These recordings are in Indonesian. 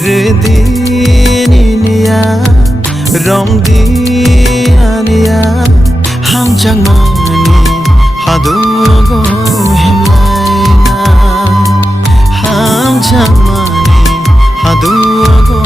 Rediniya Romdianiya Hamjangmani Hadugo Himlaina Hamjangmani Hadugo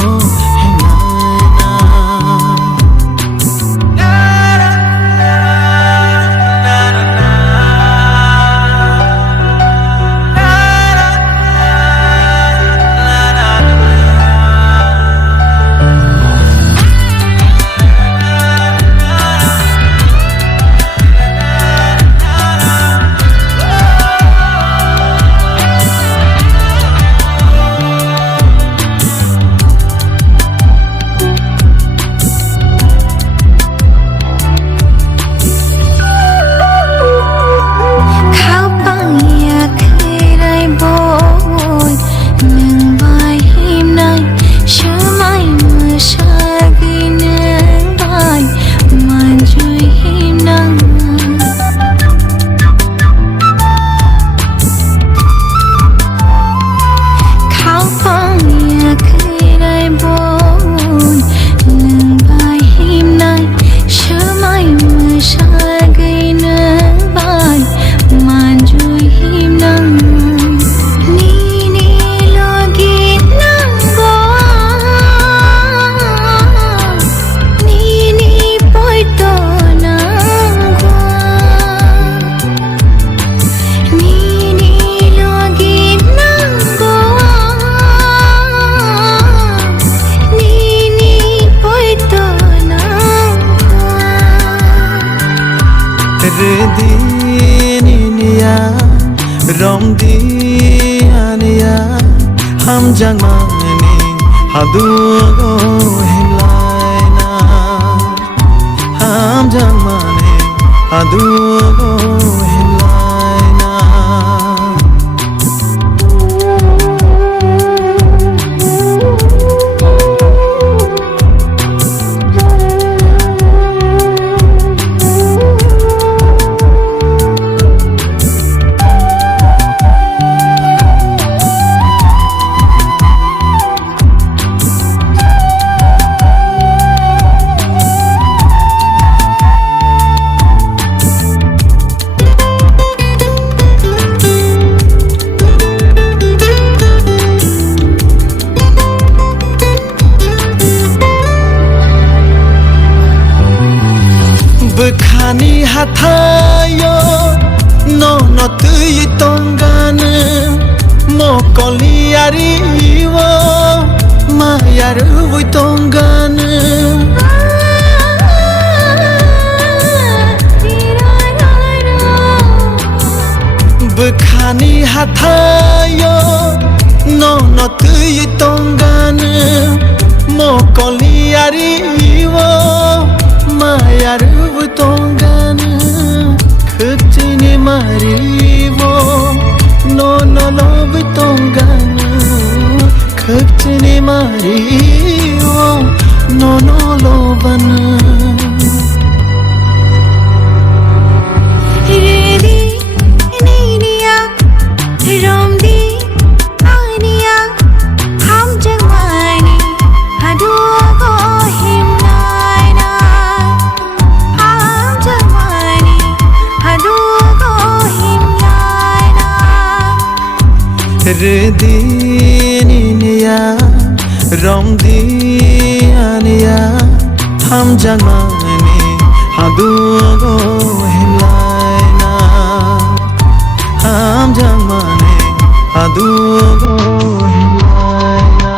Rediniya Romdianiya Hamjangmani Hadugo Himlaina Hamjangmani Hadugo Himlaina Bukhani hatayo no no tui tongane mokoli ariwo mayaru vui tongane Bukhani hatayo no no tui tongane mokoli ariwo mayaru vui tongane khutini marivo no no lo vui tongane khutini marivo no no lo bana Rediniya Romdianiya Hamjangmani Hadugo Himlaina Hamjangmani Hadugo Himlaina Rediniya Romdianiya Hamjangmani Hadugo Himlaina Hamjangmani Hadugo Himlaina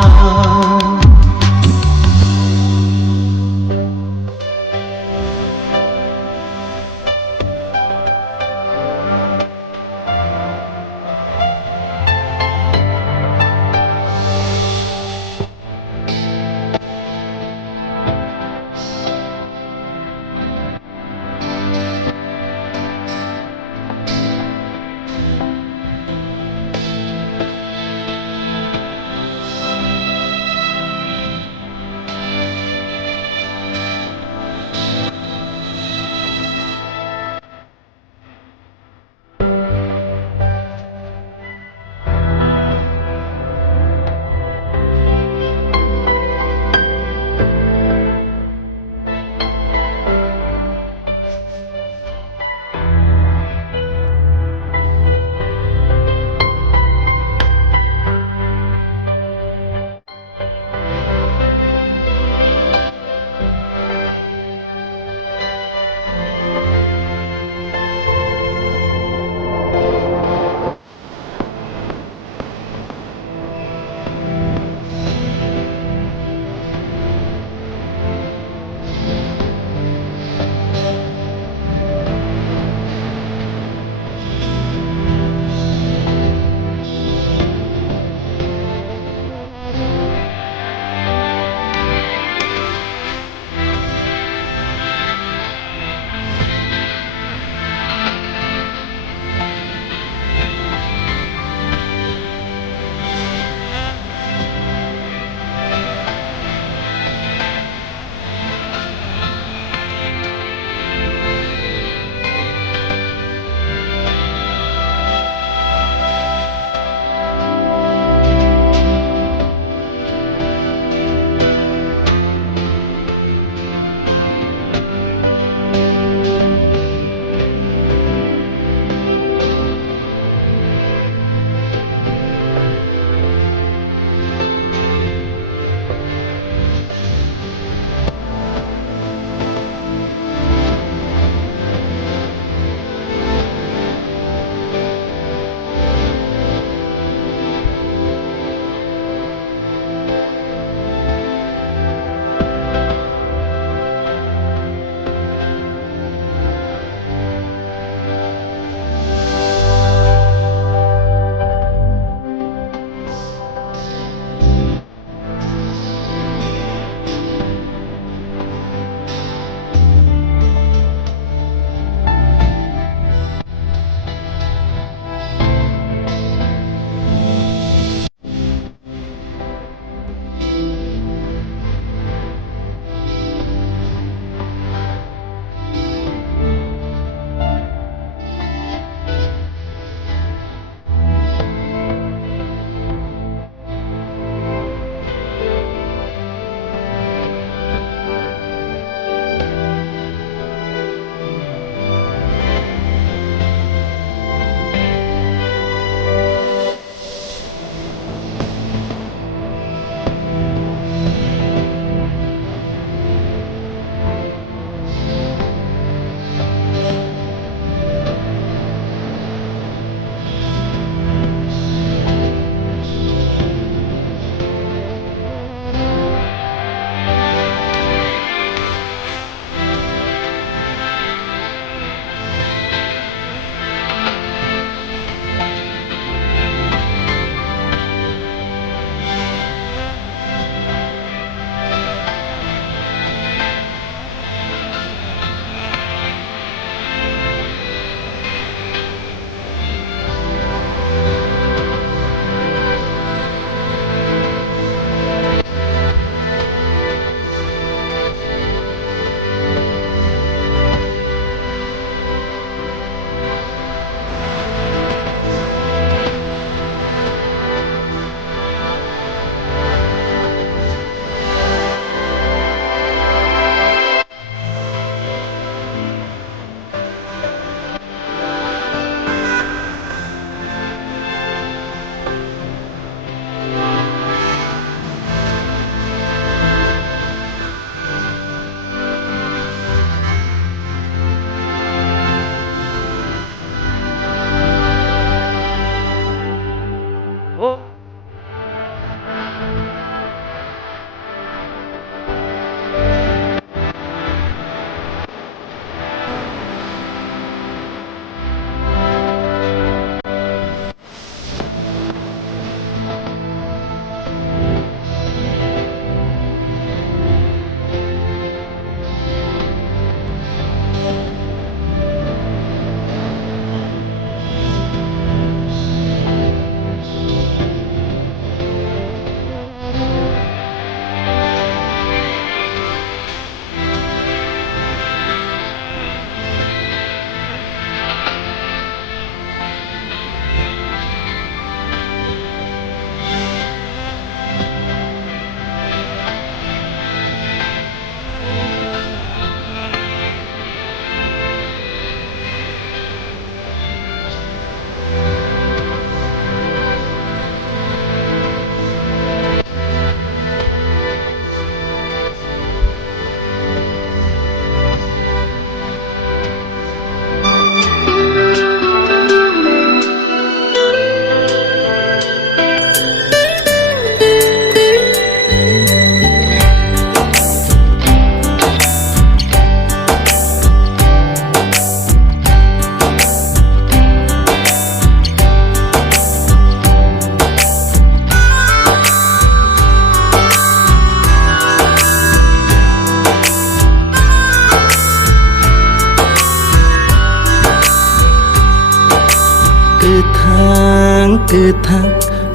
गोथां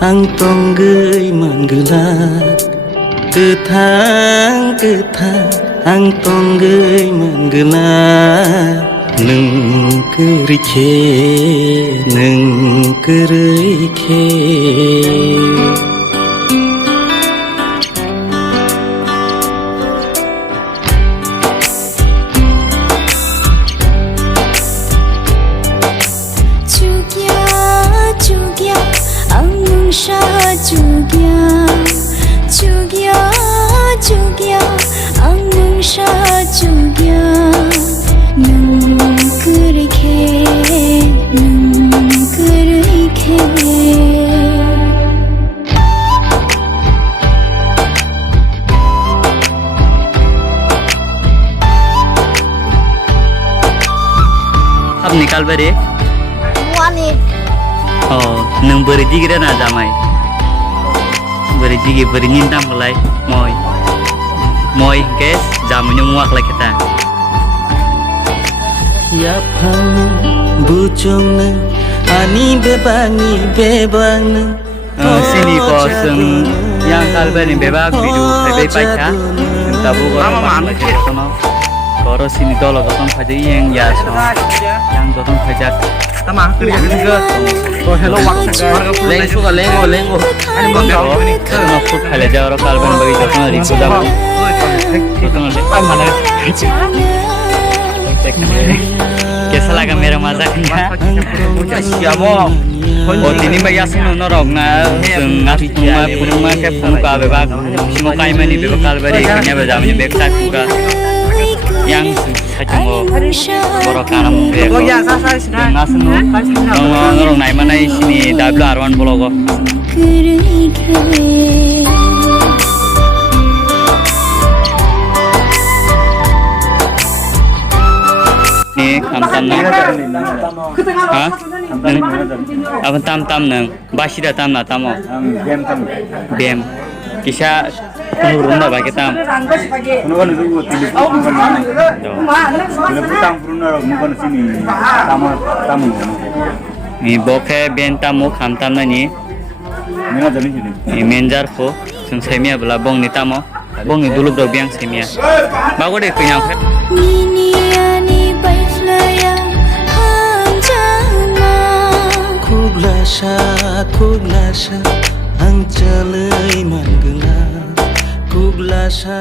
आं तंगै मोनगोला गोथां गोथां आं तंगै मोनगोला नों गोरैखे नों गोरैखे 죽여 악몽샤 죽여 악몽샤 죽여 능 그렇게 अब निकाल बरे वाले नों बोरै दिग्रा ना जामाय बोरै दिगे बोरै निन्दाम खलाय मय केस जामुnya muak lai kita ya phang bucung nang ani bebang nang sini ko sung yang kalbani bebak bidu bebek pacha tabu ko mama kono koro sini dolo goton phajai yang ya so yang goton phajak tama kriya juga ko hello wak lengo ani bang gawo ni no food khale ja ro kalban bagi jotno ri ko da कैसा लगा मेरा मजाक ini bayar semua orang na ngasih puruma ke puruma bebak semua kain mani bebak kalbari kanya berjalan bebak juga yang sejumlah borok karam bebak ngasih orang naik mana sini double arwan bologo ni tam nang ha apa tam nang basida tam na tamo bem kisah penurun dah bagi tam ni boke ben tamu kham tam na ni menjar ko sung semia bela bong ni tamo bong ni dulu bro biang semia bago de kunyang Kuglasa ang jalay man gula kuglasa